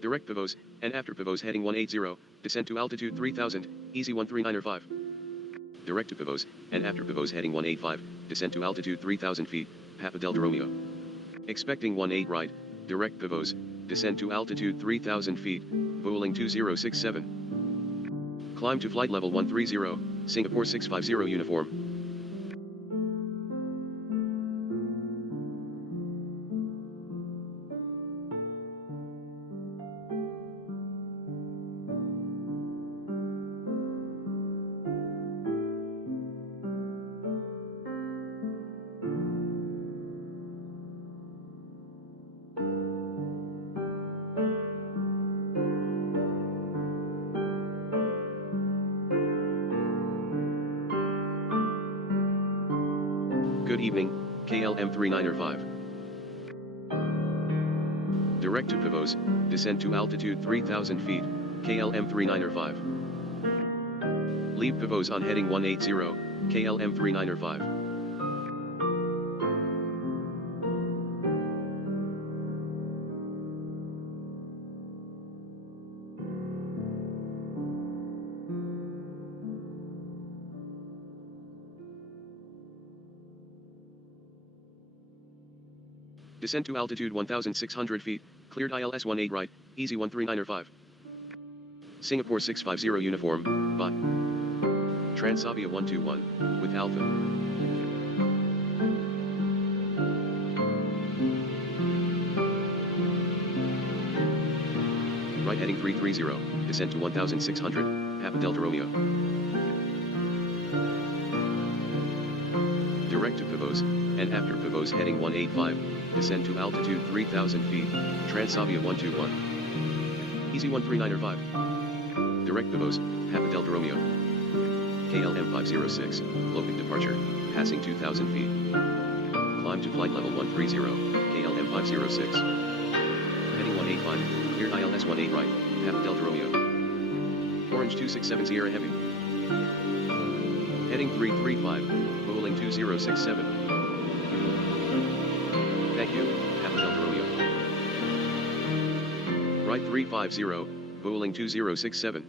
Direct pivos, and after pivos heading 180, descend to altitude 3000, easy 13905. Direct to pivos, and after pivos heading 185, descend to altitude 3000 feet, Papa Delta Romeo. Expecting 18 right, direct pivos, descend to altitude 3000 feet, Vueling 2067. Climb to flight level 130, Singapore 650 uniform. Good evening, KLM 3905. Direct to pivos, descend to altitude 3000 feet, KLM 3905. Leave pivos on heading 180, KLM 3905. Descend to altitude 1,600 feet, cleared ILS 18 right, easy 13905. Singapore 650 uniform, bot. Transavia 121, with Alpha. Right heading 330, descend to 1,600, Papa Delta Romeo. Direct to pivos, and after pivos heading 185, descend to altitude 3000 feet, Transavia 121. Easy 13905. Direct pivos, Papa Delta Romeo. KLM 506, Lopic departure, passing 2000 feet. Climb to flight level 130, KLM 506. Heading 185, cleared ILS 18 right, Papa Delta Romeo. Orange 267 Sierra Heavy. Heading 335, Vueling 2067. Thank you, Papa Delta Romeo. Right 350, Vueling 2067.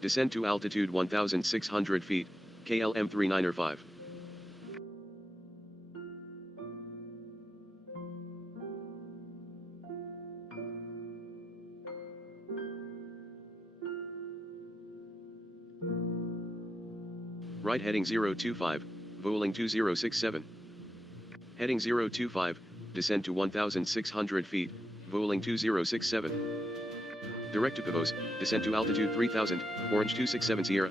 Descend to altitude 1,600 feet, KLM 3905. Right heading 025, Vueling 2067. Heading 025, descend to 1,600 feet, Vueling 2067. Direct to pivos, descend to altitude 3000, Orange 267 Sierra.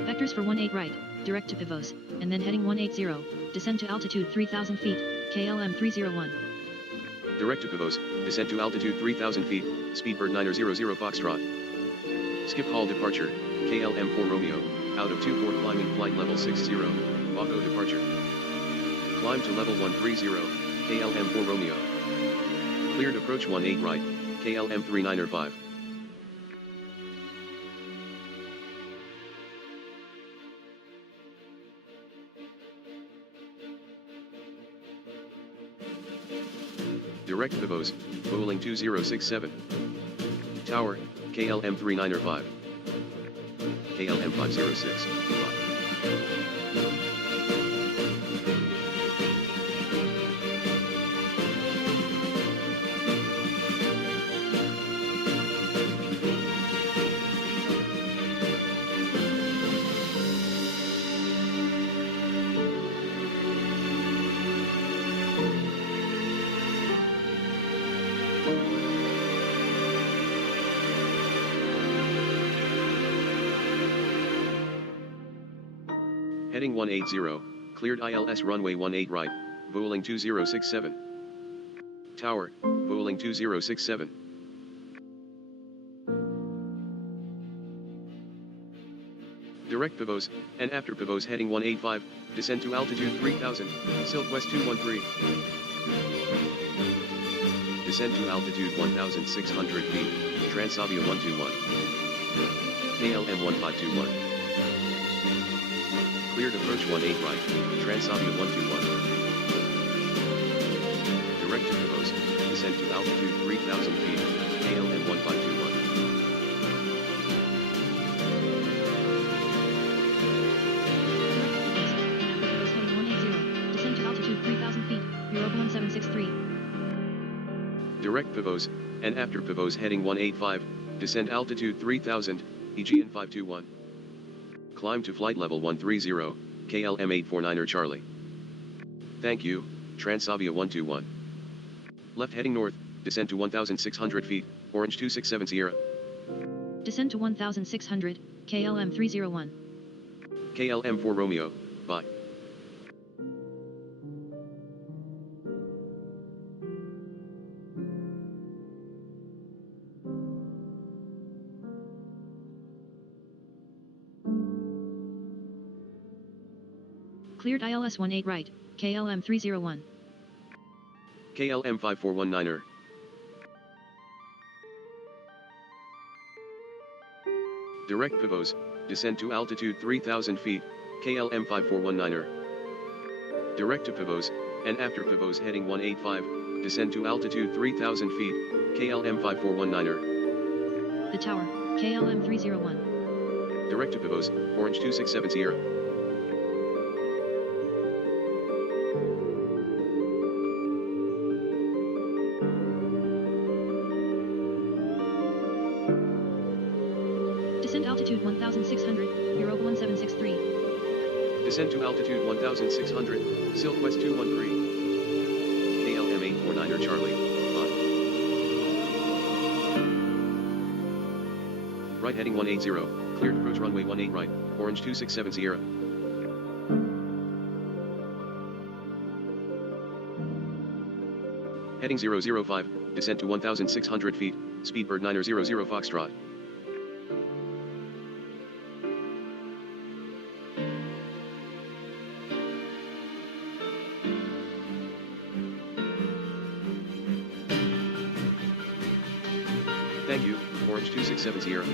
Vectors for 18 right, direct to pivos, and then heading 180, descend to altitude 3000 feet, KLM 301. Direct to pivos, descend to altitude 3000 feet, Speedbird 900 Foxtrot. Skip hall departure, KLM 4 Romeo, out of 24 climbing flight level 60, auto departure. Climb to level 130, KLM 4 Romeo. Cleared approach 18 right, KLM 3905. Direct pivos, Vueling 2067. Tower, KLM 3905. KLM 506. Heading 180, cleared ILS runway 18 right, Vueling 2067. Tower, Vueling 2067. Direct pivos, and after pivos heading 185, descend to altitude 3000, Silk West 213. Descend to altitude 1,600 feet, Transavia 121. KLM 1521. Cleared approach 18 right, Transavia 121. Direct to Pivos, descend to altitude 3,000 feet, KLM 1521. Direct Pivos, and after Pivos heading 185, descend altitude 3000, Aegean 521. Climb to flight level 130, KLM 849er Charlie. Thank you, Transavia 121. Left heading north, descend to 1600 feet, Orange 267 Sierra. Descend to 1600, KLM 301. KLM 4 Romeo, bye. Cleared ILS 18 right, KLM 301. KLM 5419er. Direct Pivos, descend to altitude 3000 feet, KLM 5419er. Direct to Pivos, and after Pivos heading 185, descend to altitude 3000 feet, KLM 5419er. The tower, KLM 301. Direct to Pivos, Orange 267 Sierra. Descend altitude 1600, Europa 1763. Descend to altitude 1600, Silk West 213. KLM 849er Charlie, bye. Right heading 180, cleared approach runway 18 right, Orange 267 Sierra. Heading 005, descend to 1600 feet, Speedbird 900 Foxtrot. Thank you, Orange 267 Sierra.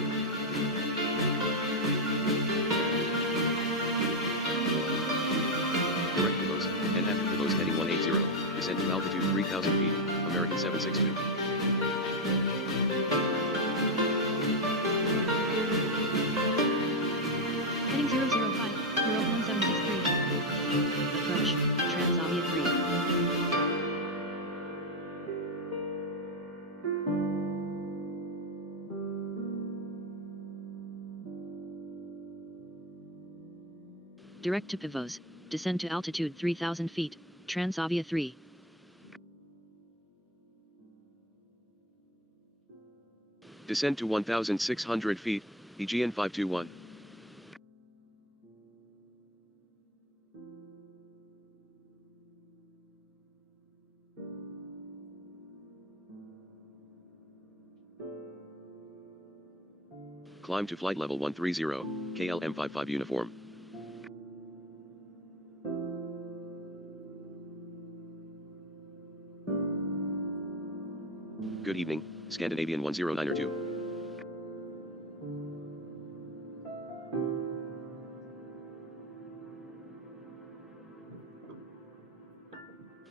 Direct Pivos, and after Pivos heading 180, descend to altitude 3000 feet, American 762. Heading 005, Europa 1763. Approach, Transavia 3. Direct to Pivos, descend to altitude 3000 feet, Transavia 3. Descend to 1600 feet, Aegean 521. Climb to flight level 130, KLM 55 uniform. Good evening, Scandinavian 109er2.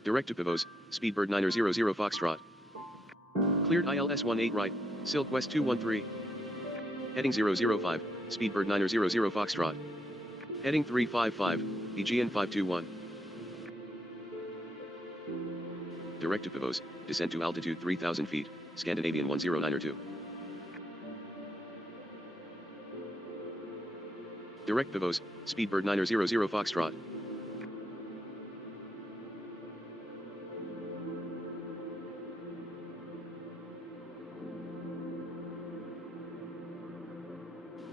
Direct to Pivos, Speedbird 900 Foxtrot. Cleared ILS 18 right, Silk West 213. Heading 005, Speedbird 900 Foxtrot. Heading 355, Aegean 521. Direct to Pivos, descend to altitude 3000 feet, Scandinavian 109er2. Direct Pivos, Speedbird 900 Foxtrot.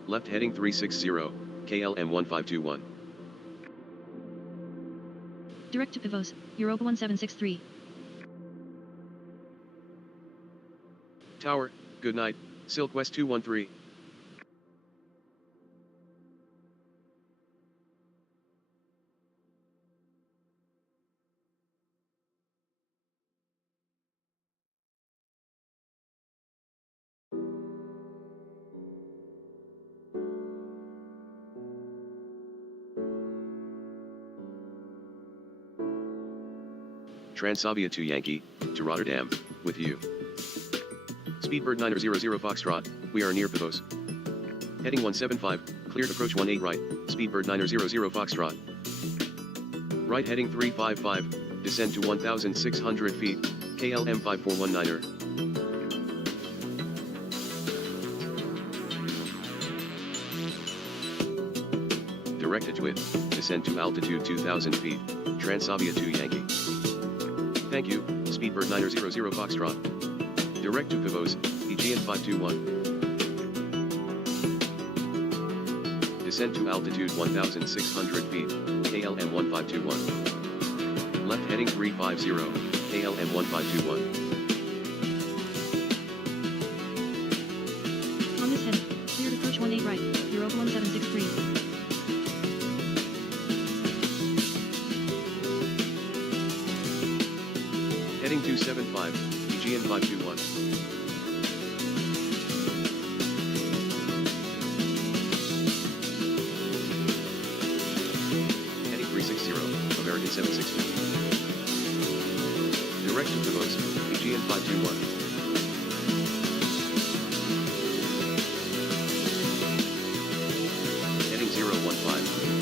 Left heading 360, KLM 1521. Direct to Pivos, Europa 1763. Tower, good night, Silk West 213. Transavia to Yankee, to Rotterdam, with you. Speedbird 900 Foxtrot, we are near Pavos. Heading 175, cleared approach 18 right, Speedbird 900 Foxtrot. Right heading 355, descend to 1,600 feet, KLM 5419er. Directed width, descend to altitude 2,000 feet, Transavia to Yankee. Thank you, Speedbird 900 Foxtrot. Direct to Pavos, Aegean 521. Descend to altitude 1,600 feet, KLM 1521. Left heading 350, KLM 1521. On this heading, cleared approach 18 right, Europa 1763. Heading 275, Aegean 521. Heading 360, American 762. Direct to Pavos, Aegean 521. Heading 015,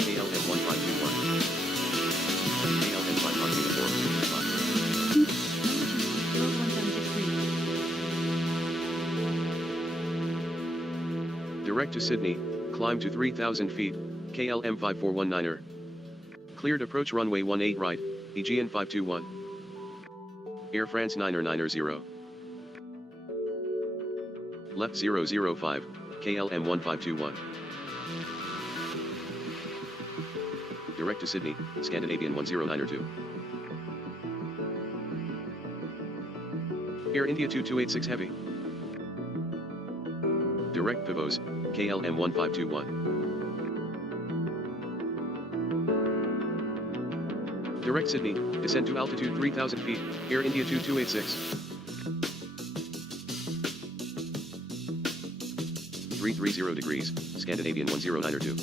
KLM 1521. KLM 554. Europa 1763. Direct to Sydney, climb to 3,000 feet, KLM 5419er. Cleared approach runway 18 right, Aegean 521. Air France 990. Left 005, KLM 1521. Direct to Sydney, Scandinavian 1092. Air India 2286 Heavy. Direct Pavos, KLM 1521. Direct Sydney, descend to altitude 3,000 feet, Air India 2286. 330 degrees, Scandinavian 1092.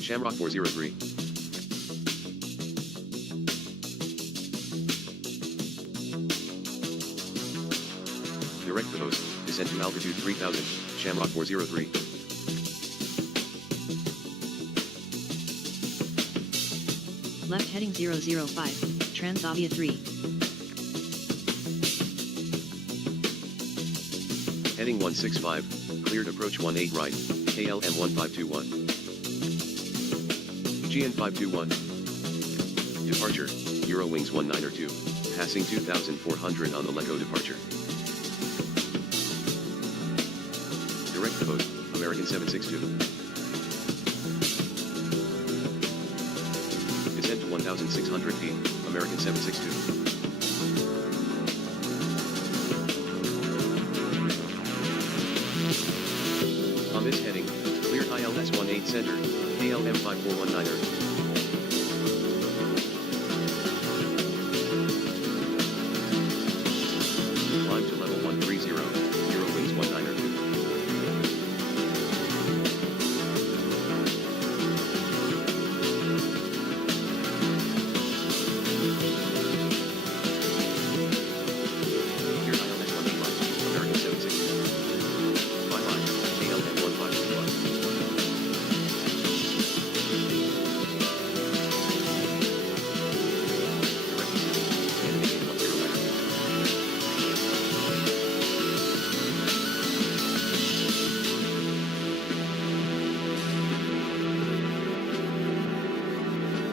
Shamrock 403. Direct Pavos, descend to altitude 3,000, Shamrock 403. Left heading 005, Transavia 3. Heading 165, cleared approach 18 right, KLM 1521. Aegean 521. Departure, Eurowings 1902, passing 2,400 on the Lego departure. Direct Pavos, American 762. Descend to 1,600 feet, American 762. On this heading, cleared ILS 18 center, KLM 5419er. Climb to level 130, Eurowings 1902. Here ILS 18 right, American 762. Bye-bye, KLM 1521. Direct Sydney, Scandinavian 1092.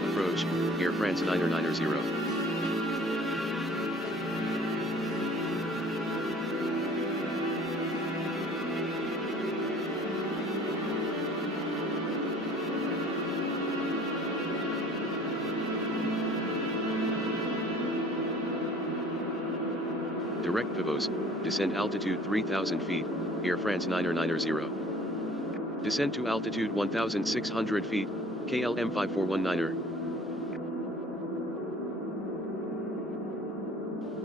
Approach, Air France 990. Direct Pavos, descend altitude 3,000 feet, Air France 990. Descend to altitude 1,600 feet, KLM 5419er.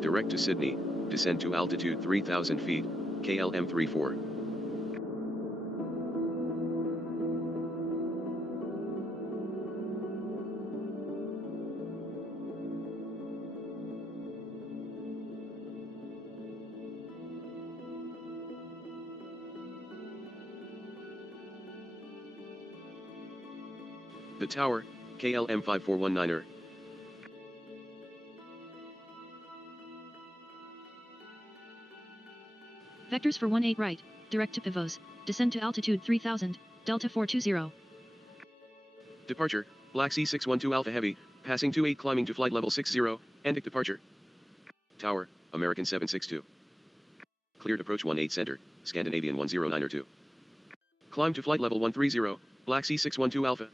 Direct to Sydney, descend to altitude 3,000 feet, KLM 34. The tower, KLM 5419er. Vectors for 18 right, direct to Pivos, descend to altitude 3000, Delta 420. Departure, Black Sea 612 Alpha Heavy, passing 28 climbing to flight level 60, Endic departure. Tower, American 762. Cleared approach 18 center, Scandinavian 109er2. Climb to flight level 130, Black Sea 612 Alpha.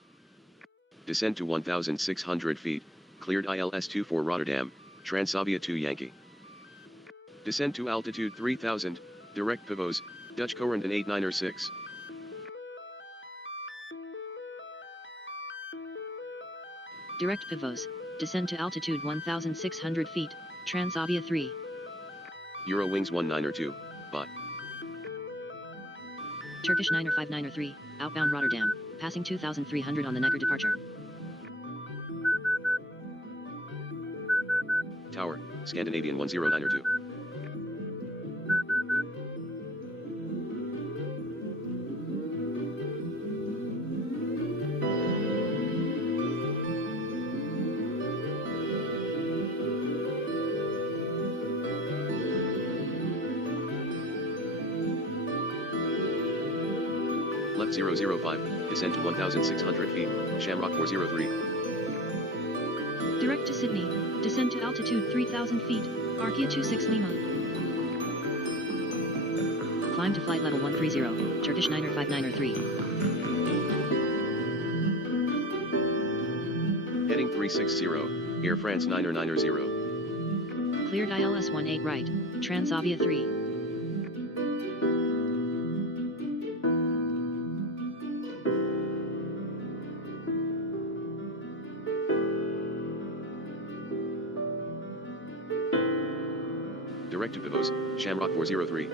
Descend to 1,600 feet, cleared ILS 24 Rotterdam, Transavia 2 Yankee. Descend to altitude 3000, direct Pivos, Dutch Courant and 89er6. Direct Pivos, descend to altitude 1,600 feet, Transavia 3. Eurowings 19er2, bot. Turkish 9er59er3, outbound Rotterdam, passing 2,300 on the Necker departure. Tower, Scandinavian 109er2. Left 005, descend to 1,600 feet, Shamrock 403. Direct to Sydney, descend to altitude 3,000 feet, Arkia 26 Lima. Climb to flight level 130, Turkish 9er59er3. Heading 360, Air France 9er90. Cleared ILS 18 right, Transavia 3. Direct to Pivos, Shamrock 403.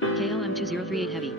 KLM 2038 Heavy.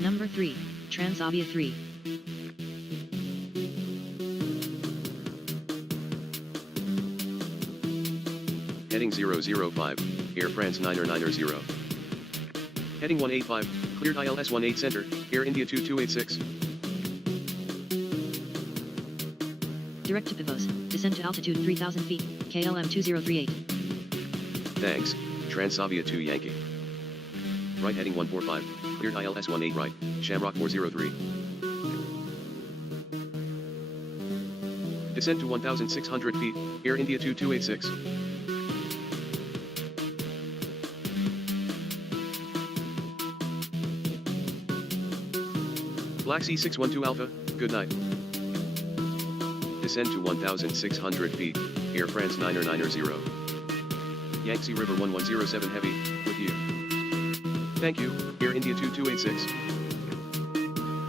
Number 3, Transavia 3. Heading 005, Air France 9er90. Heading 185, cleared ILS 18 center, Air India 2286. Direct to Pivos, descend to altitude 3,000 feet, KLM 2038. Thanks, Transavia 2 Yankee. Right heading 145, cleared ILS 18 right, Shamrock 403. Descend to 1,600 feet, Air India 2286. Black Sea 612 Alpha, good night. Descend to 1,600 feet, Air France 9er90. Yangtze River 1107 Heavy, with you. Thank you, Air India 2286.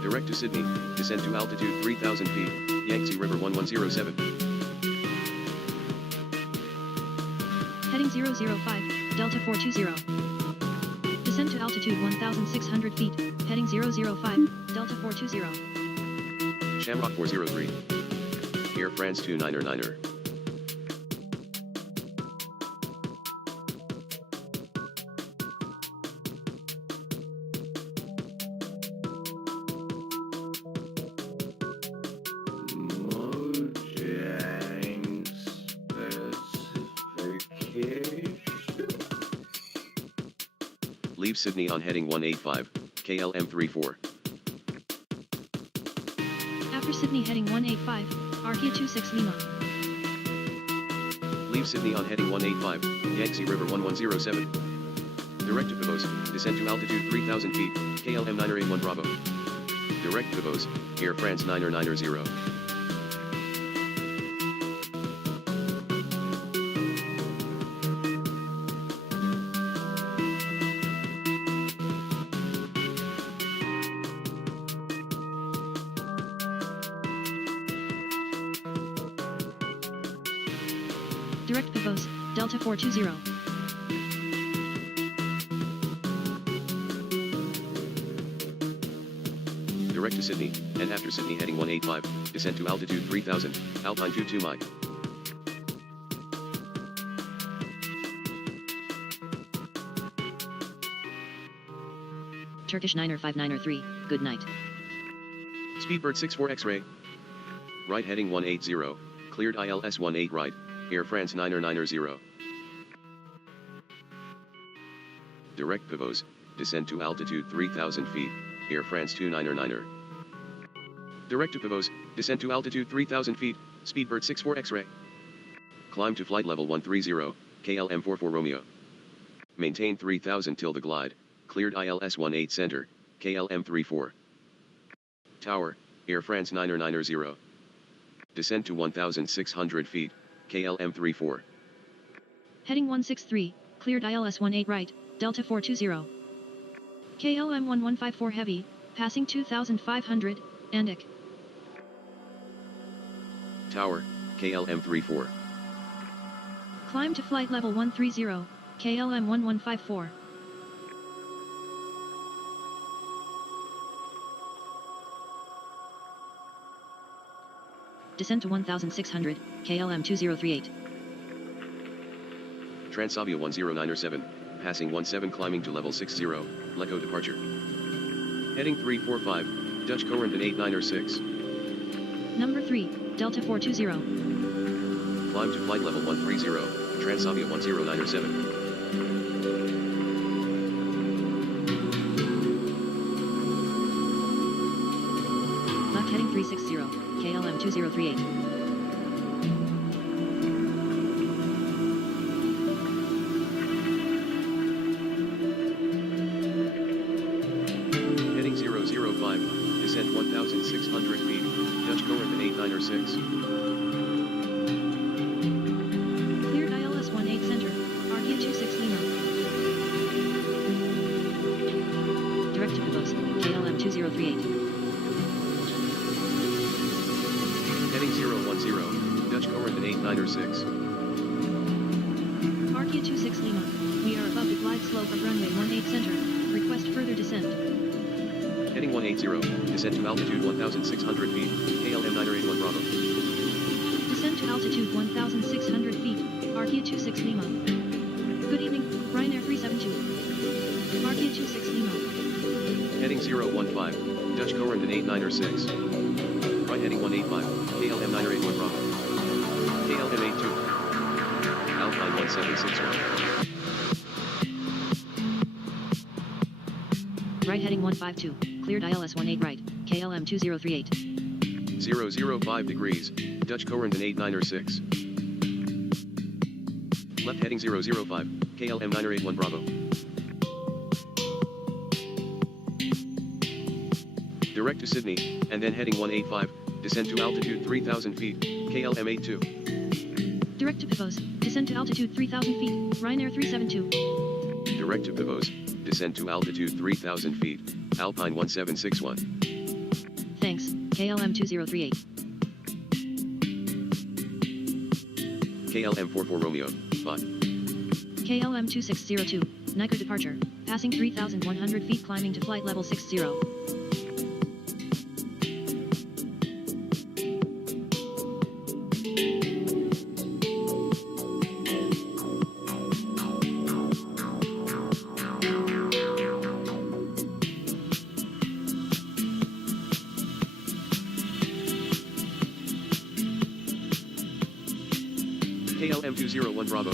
Direct to Sydney, descend to altitude 3,000 feet, Yangtze River 1107. Heading 005, Delta 420. Descend to altitude 1,600 feet, heading 005, Delta 420. Shamrock 403. Air France 29er. Leave Sydney on heading 185, KLM 34. After Sydney heading 185, Arkia 26 Lima. Leave Sydney on heading 185, Yangtze River 1107. Direct to Pavos, descend to altitude 3000 feet, KLM 981 Bravo. Direct Pavos, Air France 990. Direct Pavos, Delta 420. Direct to Sydney, and after Sydney heading 185, descend to altitude 3000, Alpine 22 Mike. Turkish 95903, good night. Speedbird 64 X-ray. Right heading 180, cleared ILS 18 right, Air France 990. Direct Pavos, descend to altitude 3000 feet, Air France 290. Direct to Pavos, descend to altitude 3000 feet, Speedbird 64 X-ray. Climb to flight level 130, KLM 44 Romeo. Maintain 3000 till the glide, cleared ILS 18 center, KLM 34. Tower, Air France 990. Descend to 1600 feet, KLM 34. Heading 163, cleared ILS 18 right, Delta 420. KLM 1154 heavy, passing 2500, Andic. Tower, KLM 34. Climb to flight level 130, KLM 1154. Descend to 1600, KLM 2038. Transavia 1097, passing 17 climbing to level 60, Leco departure. Heading 345, Dutch Corendon 896. Number 3, Delta 420. Climb to flight level 130, Transavia 1097. Left heading 360, KLM 2038. Heading 005, descend 1600 feet, Dutch Corendon 896. Cleared ILS 18 center, Arkia 26 Lima. Direct to Pavos, KLM 2038. Heading 010, Dutch Corendon 896. Arkia 26 Lima, we are above the glide slope of runway 18 center, request further descent. Heading 180, descend to altitude 1600 feet, KLM 981 Bravo. Descend to altitude 1600 feet, Arkia 26 Lima. Good evening, Ryanair 372. Arkia 26 Lima. Heading 015, Dutch Corendon 896. Right heading 185, KLM 981 Bravo. KLM 82. Alpine 1761. Right heading 152, cleared ILS 18 right, KLM 2038. 005 degrees, Dutch Corendon 896. Left heading 005, KLM 981 Bravo. Direct to Sydney, and then heading 185, descend to altitude 3000 feet, KLM 82. Direct to Pavos, descend to altitude 3000 feet, Ryanair 372. Direct to Pavos, descend to altitude 3000 feet, Alpine 1761. Thanks, KLM 2038. KLM 44 Romeo, 5. KLM 2602, Niker departure, passing 3100 feet climbing to flight level 60. KLM 201 Bravo.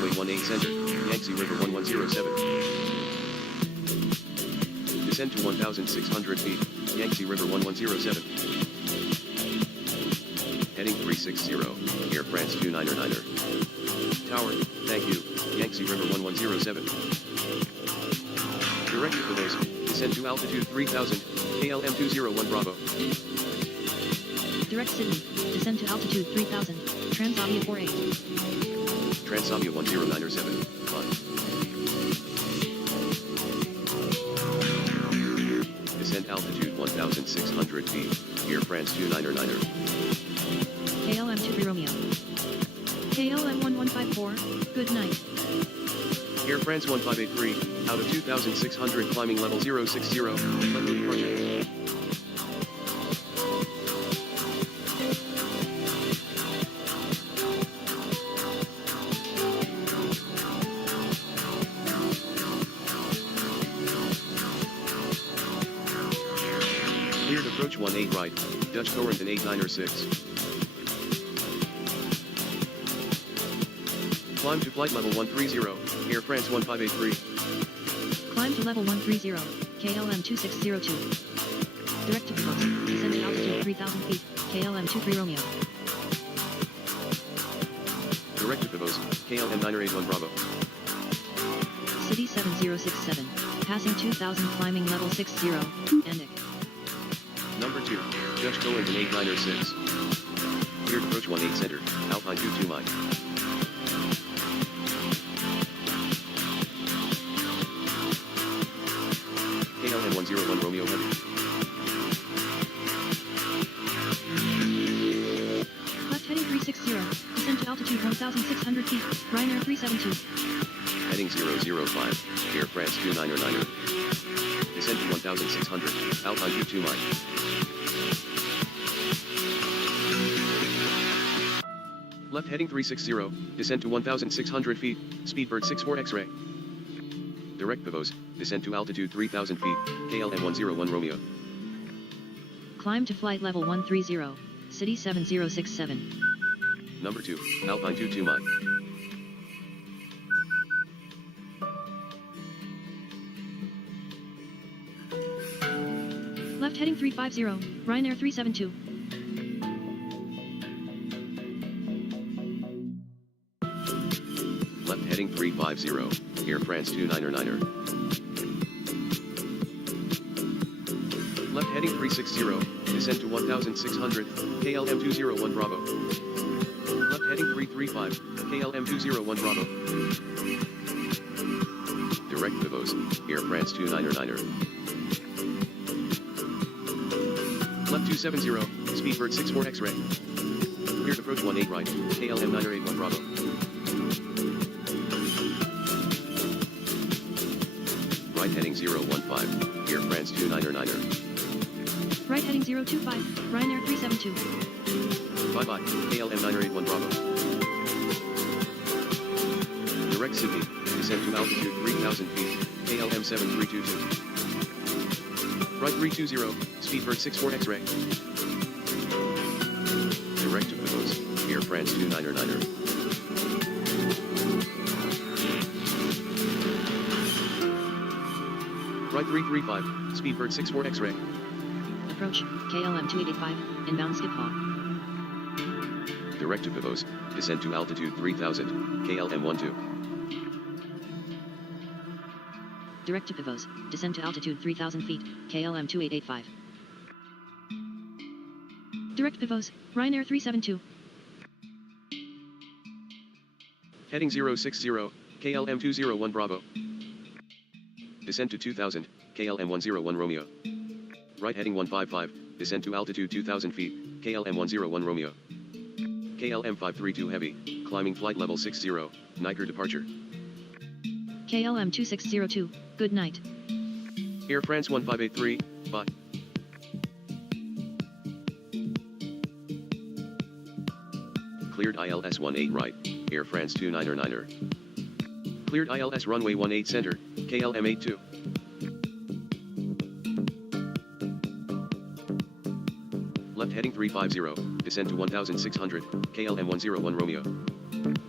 runway 18 center, Yangtze River 1107. Descend to 1,600 feet, Yangtze River 1107. Heading 360, Air France 299er. Tower, thank you, Yangtze River 1107. Directed for those, descend to altitude 3000, KLM 201 Bravo. Direct Sydney, descend to altitude 3000, Transavia 48. Transavia 1097, on. Descend altitude 1,600 feet, Air France 299er. KLM 23 Romeo. KLM 1154, good night. Air France 1583, out of 2,600 climbing level 060, level departure. Cleared approach 18 right, Dutch Corentin 896. Climb to flight level 130, Air France 1583. Climb to level 130, KLM 2602. Direct to Provence, descend to altitude 3000 feet, KLM 23 Romeo. Direct to Provence, KLM 981 Bravo. City 7067, passing 2000 climbing level 60, Andic. Number 2, Dutch Coentin 896. Cleared approach 18 center, Alpine 22 Mike. KLM 101 Romeo Heavy. Left heading 360, descend to altitude 1600 feet, Ryanair 372. Heading 005, Air France 299er. Descend to 1,600, Alpine 22 Mike. Left heading 360, descend to 1,600 feet, Speedbird 64 X-ray. Direct Pivos, descend to altitude 3,000 feet, KLM 101 Romeo. Climb to flight level 130, City 7067. Number 2, Alpine 22 Mike. Left heading 350, Ryanair 372. Left heading 350, Air France 299er. Left heading 360, descend to 1,600, KLM 201 Bravo. Left heading 335, KLM 201 Bravo. Direct Pivos, Air France 299er. Left 270, Speedbird 64 X-ray. Cleared approach 18 right, KLM 981 Bravo. Right heading 015, Air France 299er. Right heading 025, Ryanair 372. Bye-bye, KLM 981 Bravo. Direct Sydney, descend to altitude 3,000 feet, KLM 7322. Right 320, Speedbird 64 X-ray. Direct to Pivos, Air France 299er. Right 335, Speedbird 64 X-ray. Approach, KLM 2885, inbound Schiphol. Direct to Pivos, descend to altitude 3000, KLM 12. Direct to Pivos, descend to altitude 3000 feet, KLM 2885. Direct Pivos, Ryanair 372. Heading 060, KLM 201 Bravo. Descend to 2000, KLM 101 Romeo. Right heading 155, descend to altitude 2000 feet, KLM 101 Romeo. KLM 532 Heavy, climbing flight level 60, Niger departure. KLM 2602, good night. Air France 1583, bye. Cleared ILS 18 right, Air France 299er. Cleared ILS runway 18 center, KLM 82. Left heading 350, descend to 1600, KLM 101 Romeo.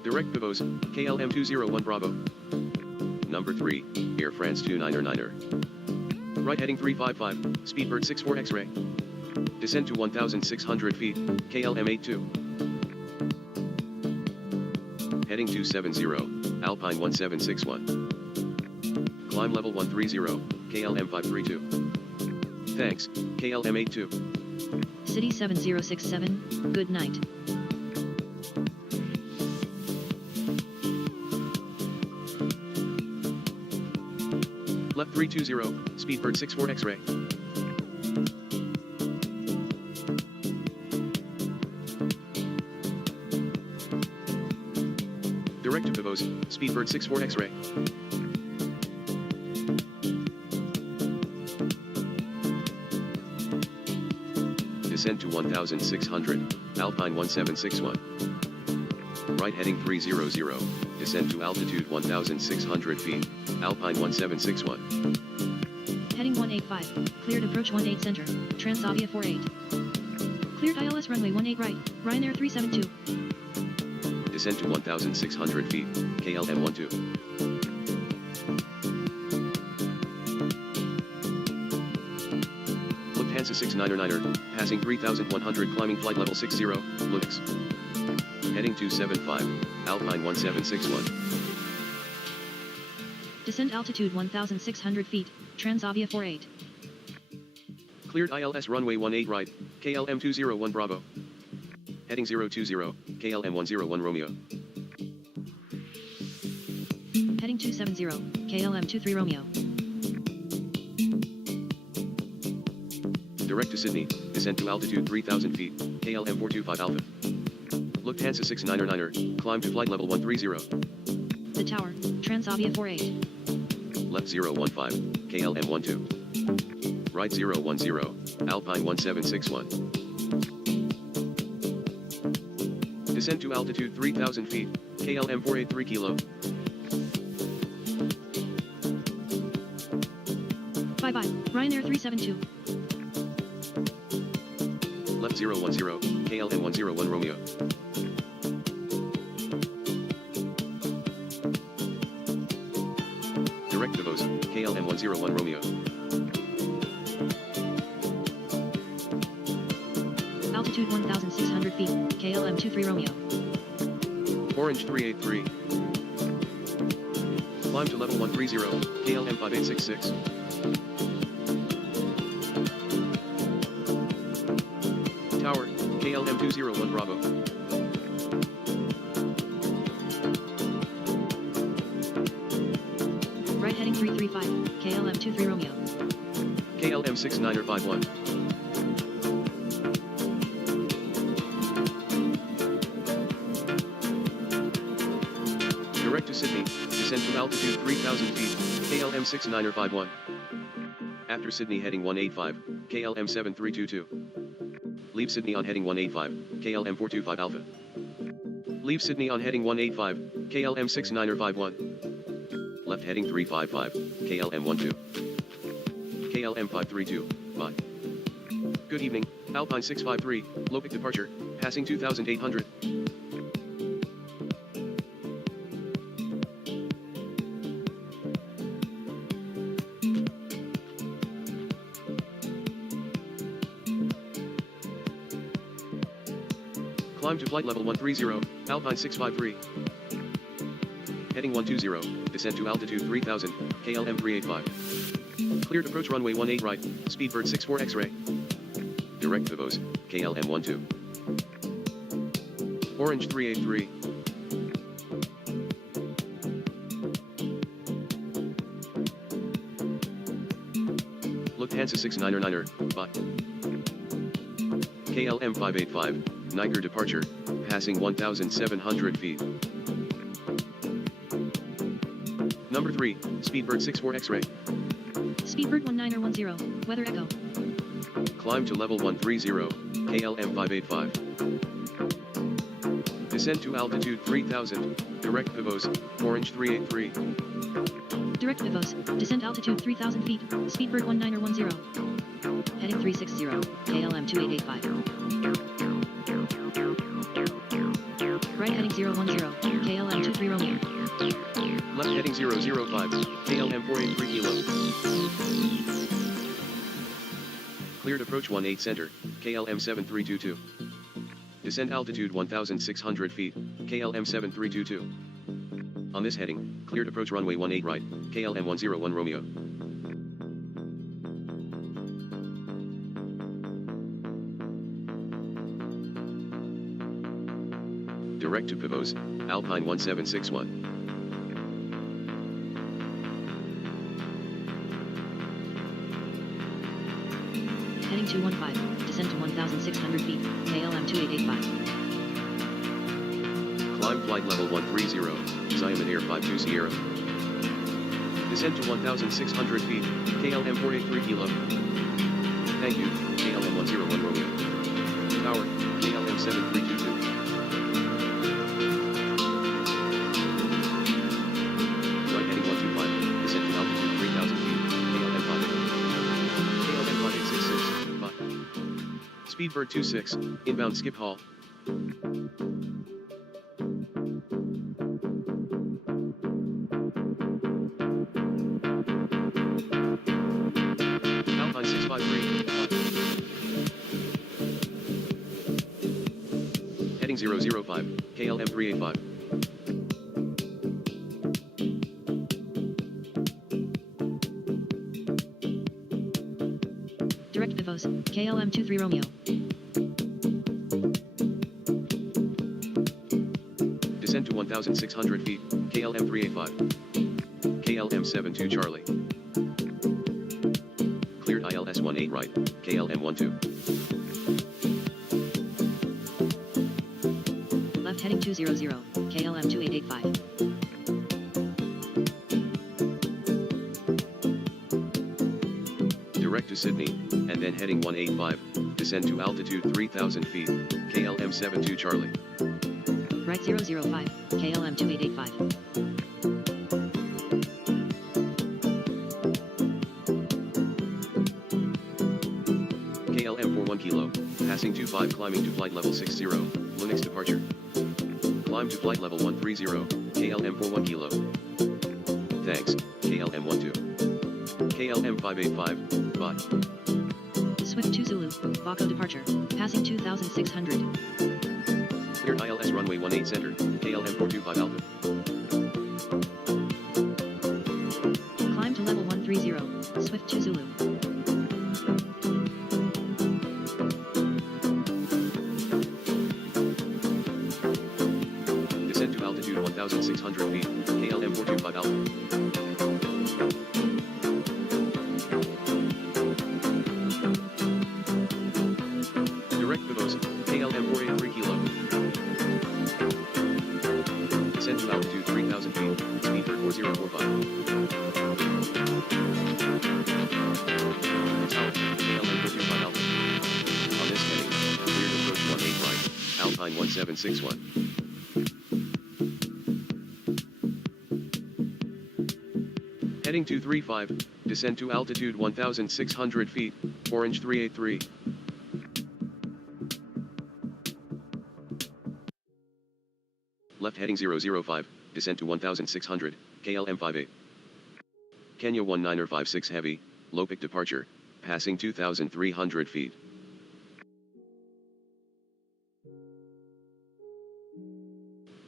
Direct pivot, KLM 201 Bravo. Number 3, Air France 299er. Right heading 355, Speedbird 64 X-ray. Descend to 1,600 feet, KLM 82. Heading 270, Alpine 1761. Climb level 130, KLM 532. Thanks, KLM 82. City 7067, good night. Left 320, Speedbird 64 X-ray. Direct to pivot, Speedbird 64 X-ray. Descend to 1,600, Alpine 1761. Right heading 300, descend to altitude 1,600 feet, Alpine 1761. Heading 185, cleared approach 18 center, Transavia 48. Cleared ILS runway 18 right, Ryanair 372. Descend to 1,600 feet, KLM 12. Lufthansa 699er, passing 3,100 climbing flight level 60, Lunix. Heading 275, Alpine 1761. Descend altitude 1,600 feet, Transavia 48. Cleared ILS runway 18 right, KLM 201 Bravo. Heading 020, KLM 101 Romeo. Heading 270, KLM 23 Romeo. Direct to Sydney, descend to altitude 3,000 feet, KLM 425 Alpha. Lufthansa 699er, climb to flight level 130. The tower, Transavia 48. Left 015, KLM 12. Right 010, Alpine 1761. Descend to altitude 3,000 feet, KLM 483 kilo. Bye-bye, Ryanair 372. Left 010, KLM 101 Romeo. Direct pivot, KLM 101 Romeo. Altitude 1,600 feet, KLM 23 Romeo. Orange 383. Climb to level 130, KLM 5866. Tower, KLM 201 Bravo. Right heading 335, KLM 23 Romeo. KLM 6951. Direct to Sydney, descend to altitude 3,000 feet, KLM 6951. After Sydney heading 185, KLM 7322. Leave Sydney on heading 185, KLM 425 Alpha. Leave Sydney on heading 185, KLM 6951. Left heading 355, KLM 12. KLM 532, bye. Good evening, Alpine 653, Lopic departure, passing 2,800. Climb to flight level 130, Alpine 653. Heading 120, descend to altitude 3000, KLM 385. Cleared approach runway 18 right, Speedbird 64 X-ray. Direct pivot, KLM 12. Orange 383. Lufthansa 699er, bye. KLM 585, Niger departure, passing 1,700 feet. Number 3, Speedbird 64 X-ray. Speedbird 1910, Weather Echo. Climb to level 130, KLM 585. Descend to altitude 3000, direct pivot, Orange 383. Direct pivot, descend altitude 3,000 feet, Speedbird 1910. Heading 360, KLM 2885. Right heading 010, KLM 23 Romeo. Left heading 005, KLM 483 Kilo. Cleared approach 18 center, KLM 7322. Descent altitude 1,600 feet, KLM 7322. On this heading, cleared approach runway 18 right, KLM 101 Romeo. Direct to Pivos, Alpine 1761. Heading 215, descent to 1,600 feet, KLM 2885. Climb flight level 130, Zion Air 52 Sierra. Descent to 1,600 feet, KLM 483 Kilo. Thank you, KLM 101 Romeo. Tower, KLM 7322. Right heading 125, descent to altitude 3,000 feet, KLM 58. KLM 5866, 5. Speedbird 26, inbound Schiphol. Alpine 653, 5. Heading 005, KLM 385. Direct Pivos, KLM 23 Romeo. Descent to 1,600 feet, KLM 385. KLM 72 Charlie. Cleared ILS 18 right, KLM 12. Left heading 200, KLM 2885. Direct to Sydney, and then heading 185, descend to altitude 3,000 feet, KLM 72 Charlie. Right 005, KLM 2885. KLM 41 Kilo, passing 25 climbing to flight level 60, Linux departure. Climb to flight level 130, KLM 41 Kilo. Thanks, KLM 12. KLM 585, bye. Swift 2 Zulu, Baco departure, passing 2,600. Cleared ILS runway 18 center, KLM 425 Alpha. Climb to level 130, Swift 2 Zulu. Descend to altitude 1,600 feet, KLM 425 Alpha. Direct Pivos, KLM 483 Kilo. Descend to altitude 3,000 feet, speedbird 4045. Tower, KLM 425 Alpha. On this heading, cleared approach 18 right, Alpine 1761. Heading 235, descend to altitude 1,600 feet, Orange 383. Left heading 005, descent to 1,600, KLM 58. Kenya 1956 heavy, Lopik departure, passing 2,300 feet.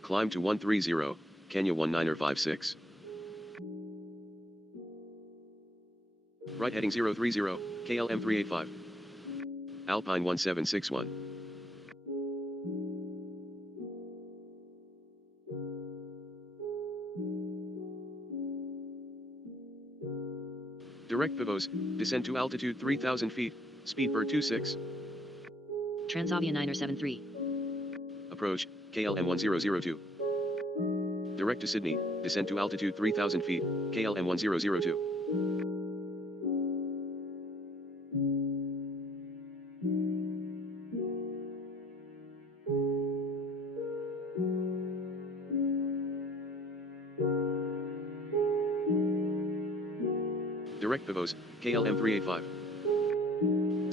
Climb to 130, Kenya 1956. Right heading 030, KLM 385. Alpine 1761. Direct Pivos, descend to altitude 3,000 feet, Speedbird 26. Transavia 973. Approach, KLM 1002. Direct to Sydney, descend to altitude 3,000 feet, KLM 1002. Direct Pivos, KLM 385.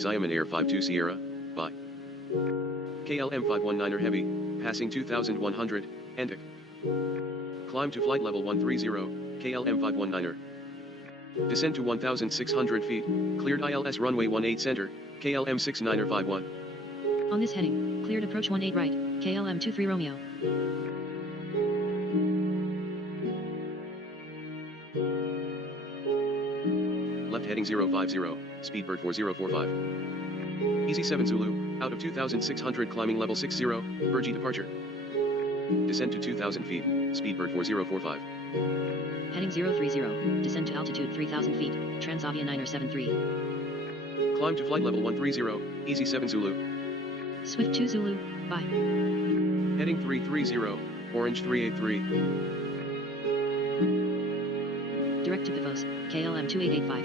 Zion Air 52 Sierra, bye. KLM 519er Heavy, passing 2,100, Endic. Climb to flight level 130, KLM 519er. Descend to 1,600 feet, cleared ILS runway 18 center, KLM 69er 51. On this heading, cleared approach 18 right, KLM 23 Romeo. Left heading 050, speedbird 4045. Easy 7 Zulu, out of 2,600 climbing level 60, Virgie departure. Descend to 2,000 feet, speedbird 4045. Heading 030, descend to altitude 3,000 feet, Transavia 973. Climb to flight level 130, easy 7 Zulu. Swift 2 Zulu, bye. Heading 330, orange 383. Direct to Pivos, KLM 2885.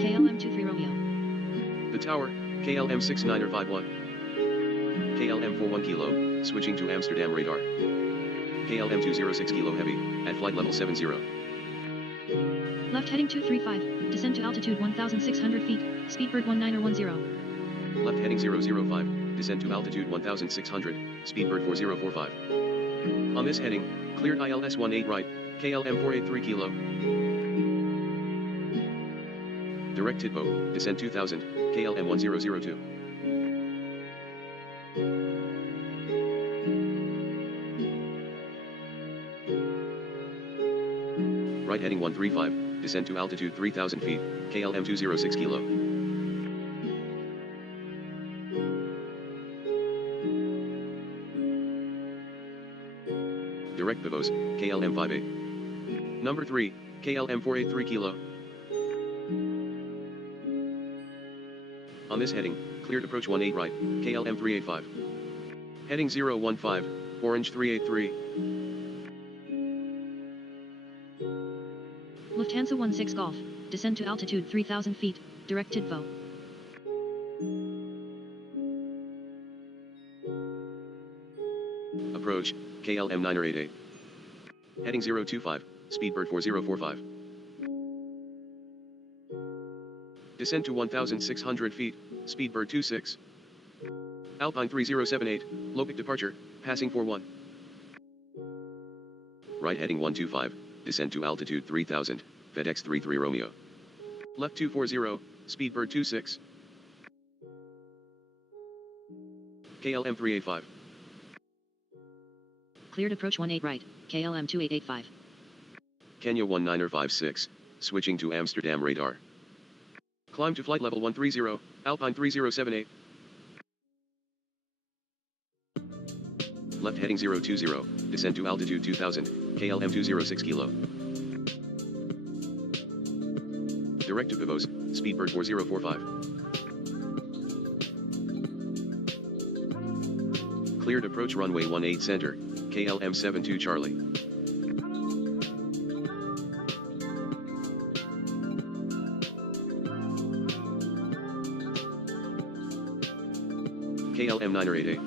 KLM 23 Romeo. The tower, KLM 69er 51. KLM 41 kilo, switching to Amsterdam radar. KLM 206 kilo heavy, at flight level 70. Left heading 235, descend to altitude 1,600 feet, speedbird 1910. Left heading 005, descend to altitude 1,600, speedbird 4045. On this heading, cleared ILS 18 right, KLM 483 kilo. Direct Tidbo, descend 2000, KLM 1002. Right heading 135, descend to altitude 3,000 feet, KLM 206 kilo. Direct Pivos, KLM 58. Number 3, KLM 483 kilo. On this heading, cleared approach 18 right, KLM 385. Heading 015, orange 383. Lufthansa 16 Golf, descend to altitude 3,000 feet, direct Tidvo. Approach, KLM 988. Heading 025, speedbird 4045. Descend to 1,600 feet, speedbird 26. Alpine 3078, Lopik departure, passing 41. Right heading 125, descend to altitude 3000, FedEx 33 Romeo. Left 240, speedbird 26. KLM 385. Cleared approach 18 right, KLM 2885. Kenya 1956, switching to Amsterdam radar. Climb to flight level 130, Alpine 3078. Left heading 020, descend to altitude 2000, KLM 206 kilo. Direct to Pivos, speedbird 4045. Cleared approach runway 18 center, KLM 72 Charlie. KLM 988.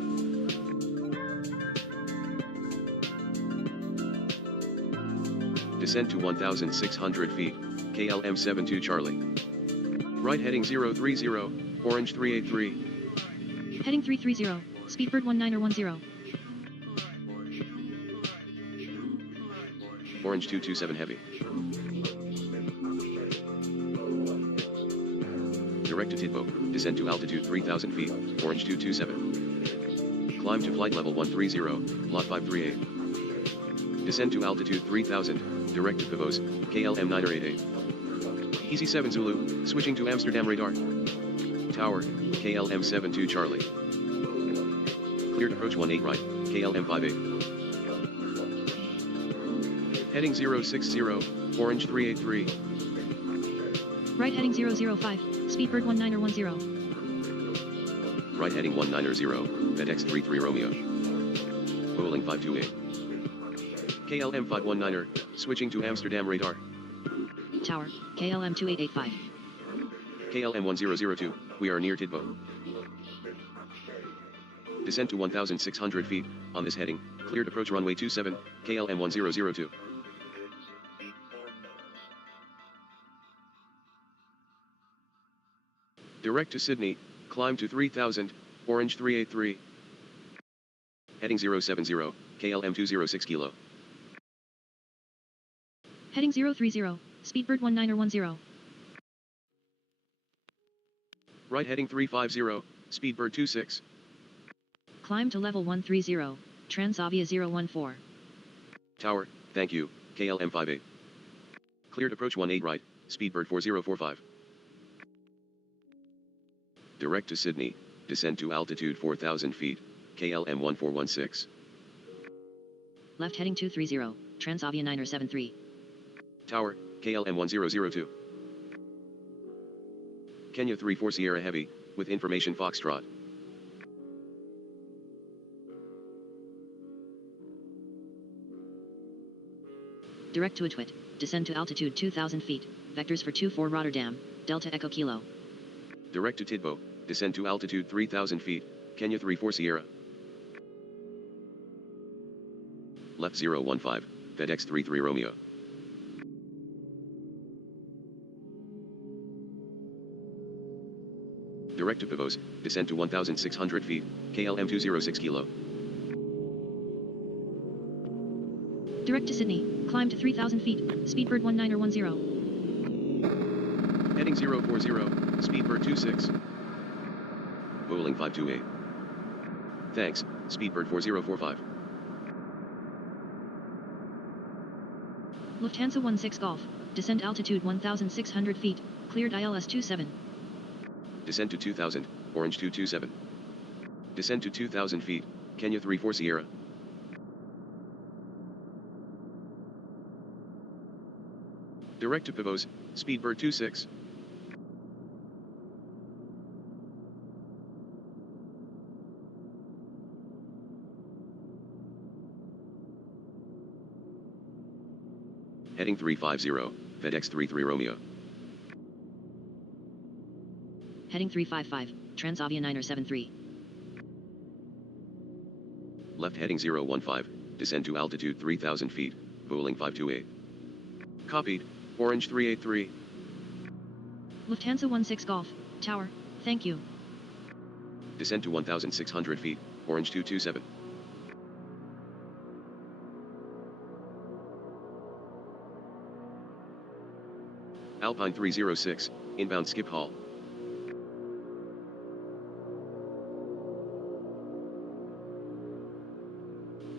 Descend to 1,600 feet, KLM 72 Charlie. Right heading 030, orange 383. Heading 330, speedbird 1910. Orange 227 heavy. Direct to Tidbo, descend to altitude 3,000 feet, orange 227. Climb to flight level 130, lot 538. Descend to altitude 3,000, direct to Pivos, KLM 988. Easy 7 Zulu, switching to Amsterdam radar. Tower, KLM 72 Charlie. Cleared approach 18 right, KLM 58. Heading 060, orange 383. Right heading 005, speedbird 1910. Right heading 190, FedEx 33 Romeo. Bowling 528. KLM 519er, switching to Amsterdam radar. Tower, KLM 2885. KLM 1002, we are near Tidbo. Descend to 1,600 feet, on this heading, cleared approach runway 27, KLM 1002. Direct to Sydney, climb to 3,000, orange 383. Heading 070, KLM 206 kilo. Heading 030, Speedbird 1910. Right heading 350, Speedbird 26. Climb to level 130, Transavia 014. Tower, thank you, KLM 58. Cleared approach 18 right, Speedbird 4045. Direct to Sydney, descend to altitude 4,000 feet, KLM 1416. Left heading 230, Transavia 973. Tower, KLM 1002. Kenya 34 Sierra Heavy, with information Foxtrot. Direct to Atwit, descend to altitude 2,000 feet, vectors for 24 Rotterdam, Delta Echo Kilo. Direct to Tidbo, descend to altitude 3,000 feet, Kenya 34 Sierra. Left 015, FedEx 33 Romeo. Direct to Pivos, descend to 1,600 feet, KLM 206 Kilo. Direct to Sydney, climb to 3,000 feet, Speedbird 1910. Heading 040, Speedbird 26. Bowling 528. Thanks, Speedbird 4045. Lufthansa 16 Golf, descend altitude 1,600 feet, cleared ILS 27. Descend to 2,000, Orange 227. Descend to 2,000 feet, Kenya 34 Sierra. Direct to Pivos, Speedbird 26. Heading 350, FedEx 33 Romeo. Heading 355, Transavia 973. Left heading 015, descend to altitude 3,000 feet, Bowling 528. Copied, Orange 383. Lufthansa 16 Golf, Tower, thank you. Descend to 1,600 feet, Orange 227. Alpine 306, inbound Schiphol.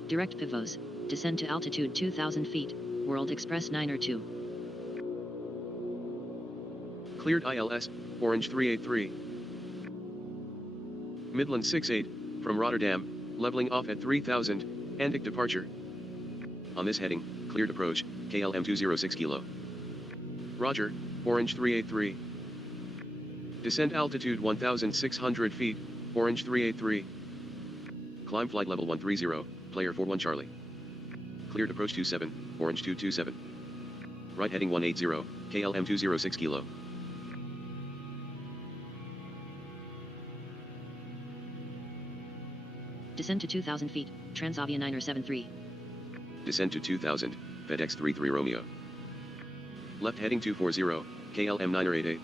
Direct Pivos, descend to altitude 2,000 feet, World Express 902. Cleared ILS, Orange 383. Midland 68, from Rotterdam, leveling off at 3,000, Andic departure. On this heading, cleared approach, KLM 206 Kilo. Roger, Orange 383. Descend altitude 1,600 feet, Orange 383. Climb flight level 130, player 41 Charlie. Cleared approach 27, Orange 227. Right heading 180, KLM 206 Kilo. Descend to 2,000 feet, Transavia 973. Descend to 2,000, FedEx 33 Romeo. Left heading 240, KLM 988.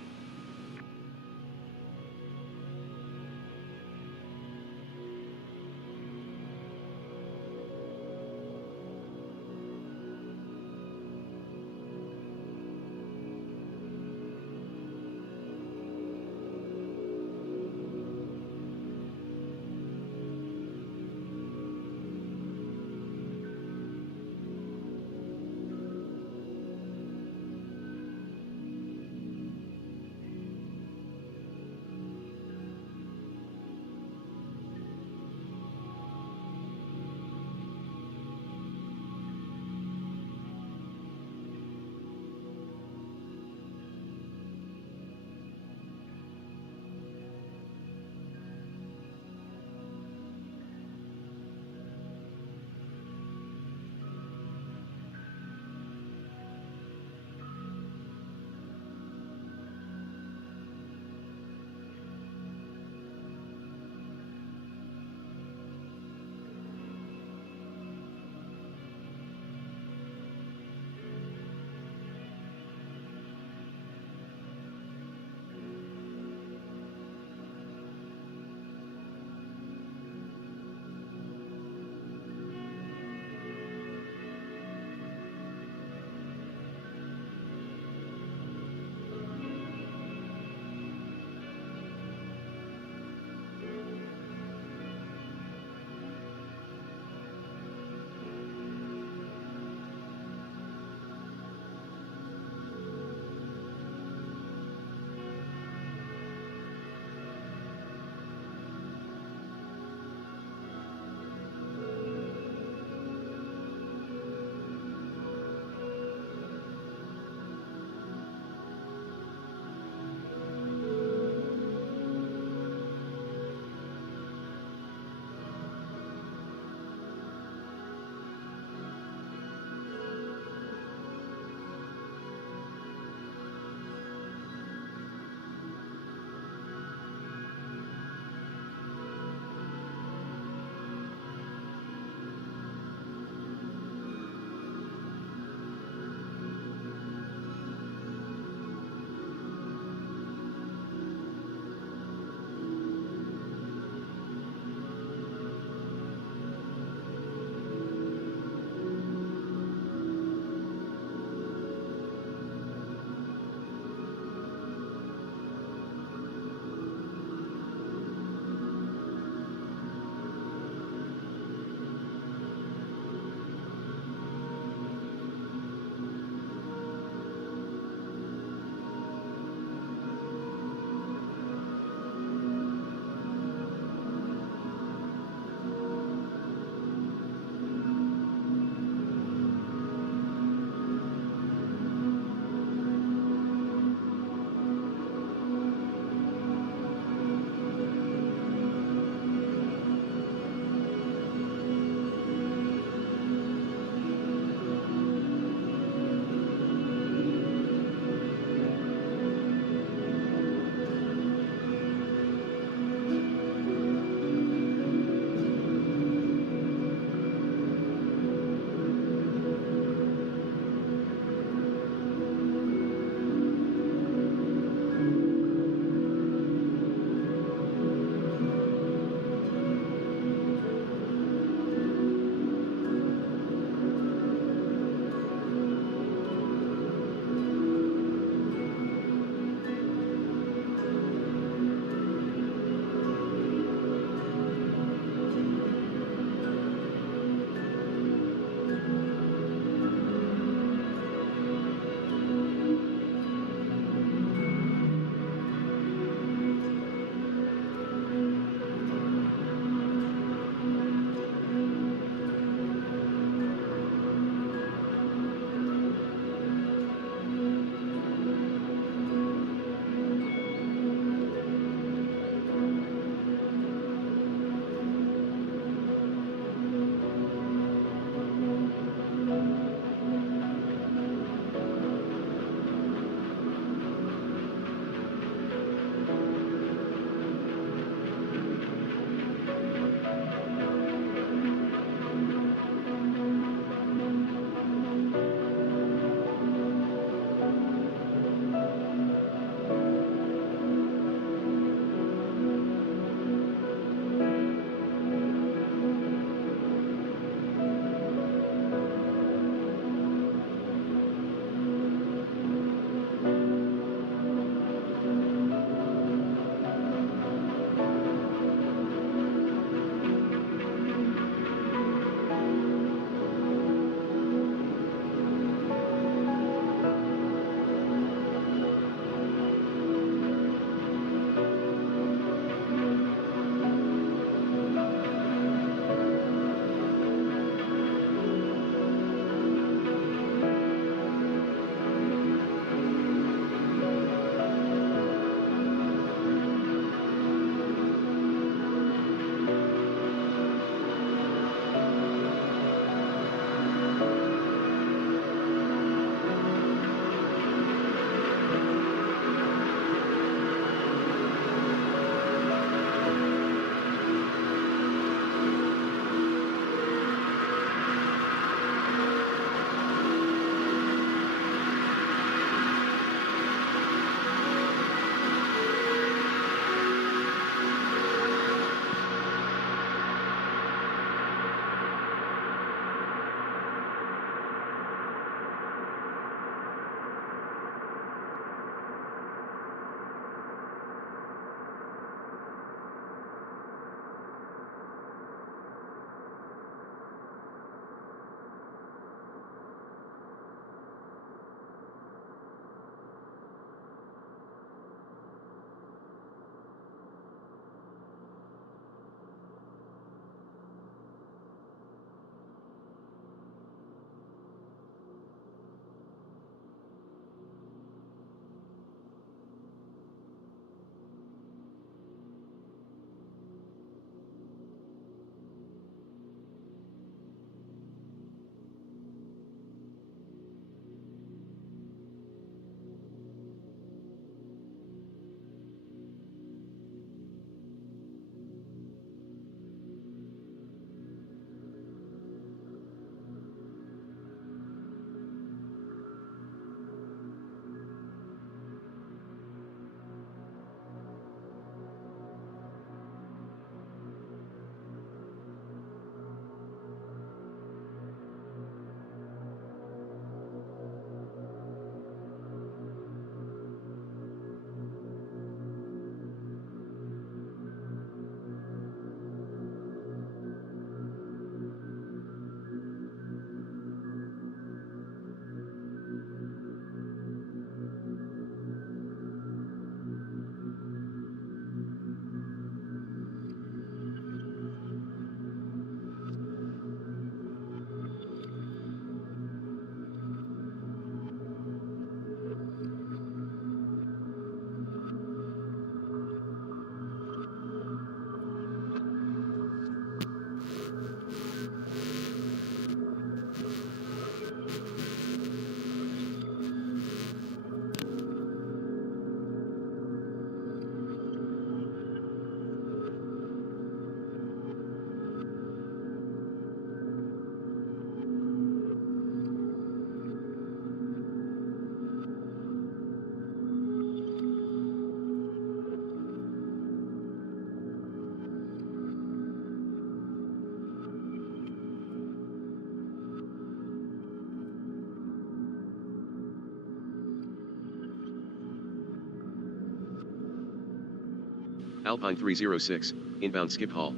Alpine 306, inbound Schiphol.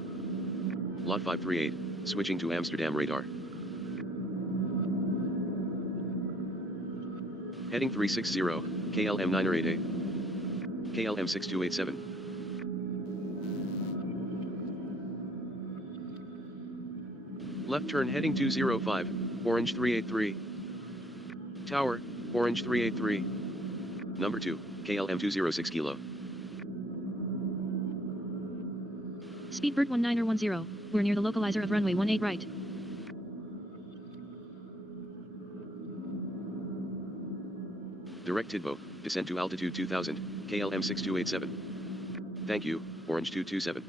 Lot 538, switching to Amsterdam radar. Heading 360, KLM 988. KLM 6287. Left turn heading 205, Orange 383. Tower, Orange 383. Number 2, KLM 206 Kilo. Speedbird 1910, we're near the localizer of runway 18 right. Direct Tidbo, descend to altitude 2000, KLM 6287. Thank you, Orange 227.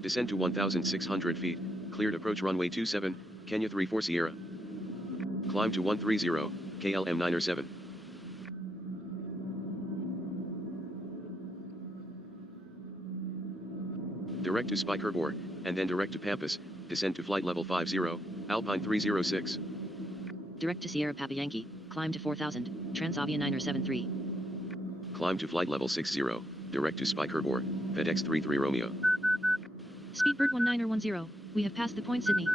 Descend to 1,600 feet, cleared approach runway 27, Kenya 34 Sierra. Climb to 130, KLM 907. Direct to Spike Herbor, and then direct to Pampas, descend to flight level 50, Alpine 306. Direct to Sierra Papa Yankee, climb to 4000, Transavia 973. Climb to flight level 60, direct to Spike Herbor, FedEx 33 Romeo. Speedbird 1910, we have passed the point Sydney.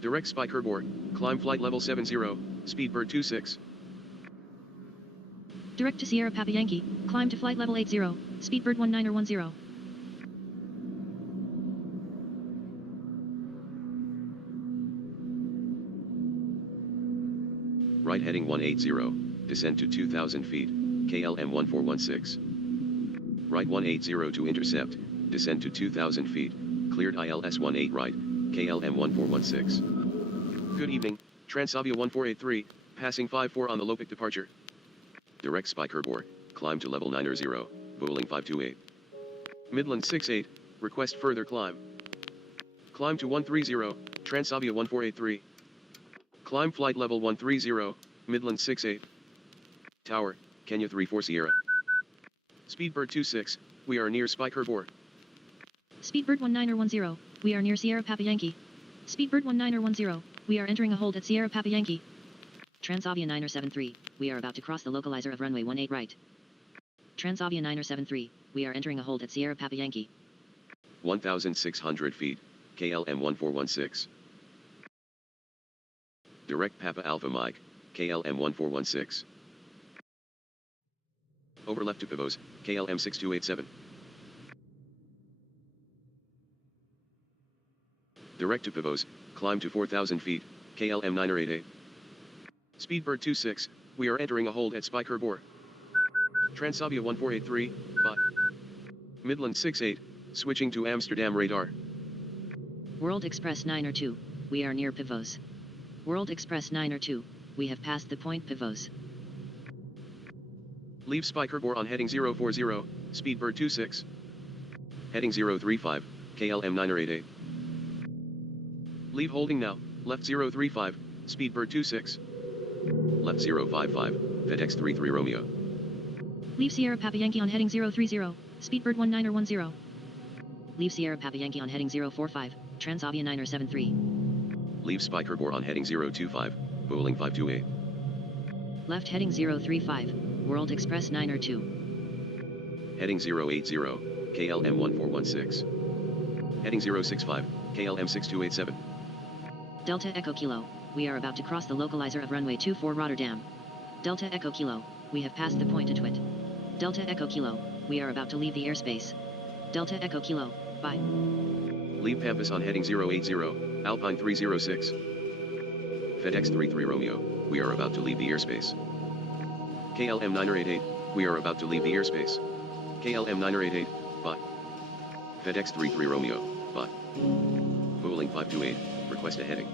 Direct Spike Herbor, climb flight level 70, Speedbird 26. Direct to Sierra Papa Yankee, climb to flight level 80, Speedbird 1910. Right heading 180, descend to 2000 feet, KLM 1416. Right 180 to intercept, descend to 2000 feet, cleared ILS 18 right, KLM 1416. Good evening, Transavia 1483, passing 54 on the Lopik departure. Direct Spike Herbor, climb to level 90, Boeing 528. Midland 68, request further climb. Climb to 130, Transavia 1483. Climb flight level 130, Midland 68. Tower, Kenya 34 Sierra. Speedbird 26, we are near Spike Herbor. Speedbird 1910, we are near Sierra Papa Yankee. Speedbird 1910, we are entering a hold at Sierra Papa Yankee. Transavia 973, we are about to cross the localizer of runway 18 right. Transavia 973, we are entering a hold at Sierra Papa Yankee. 1,600 feet, KLM 1416. Direct Papa Alpha Mike, KLM 1416. Over left to Pivos, KLM 6287. Direct to Pivos, climb to 4,000 feet, KLM 988. Speedbird 26, we are entering a hold at Spike Herbor. Transavia 1483, bye. Midland 68, switching to Amsterdam radar. World Express 902, we are near Pivos. World Express 902, we have passed the point Pivos. Leave Spike Herbor on heading 040, Speedbird 26. Heading 035, KLM 988. Leave holding now, left 035, Speedbird 26. Left 055, FedEx 33 Romeo. Leave Sierra Papa Yankee on heading 030, Speedbird 1910. Leave Sierra Papa Yankee on heading 045, Transavia 973. Leave Spike Herbor on heading 025, Boeing 528. Left heading 035, World Express 902. Heading 080, KLM 1416. Heading 065, KLM 6287. Delta Echo Kilo, we are about to cross the localizer of runway 24 Rotterdam. Delta Echo Kilo, we have passed the point at Twit. Delta Echo Kilo, we are about to leave the airspace. Delta Echo Kilo, bye. Leave Pampas on heading 080, Alpine 306. FedEx 33 Romeo, we are about to leave the airspace. KLM 988, we are about to leave the airspace. KLM 988, bye. FedEx 33 Romeo, bye. Boeing 528, request a heading.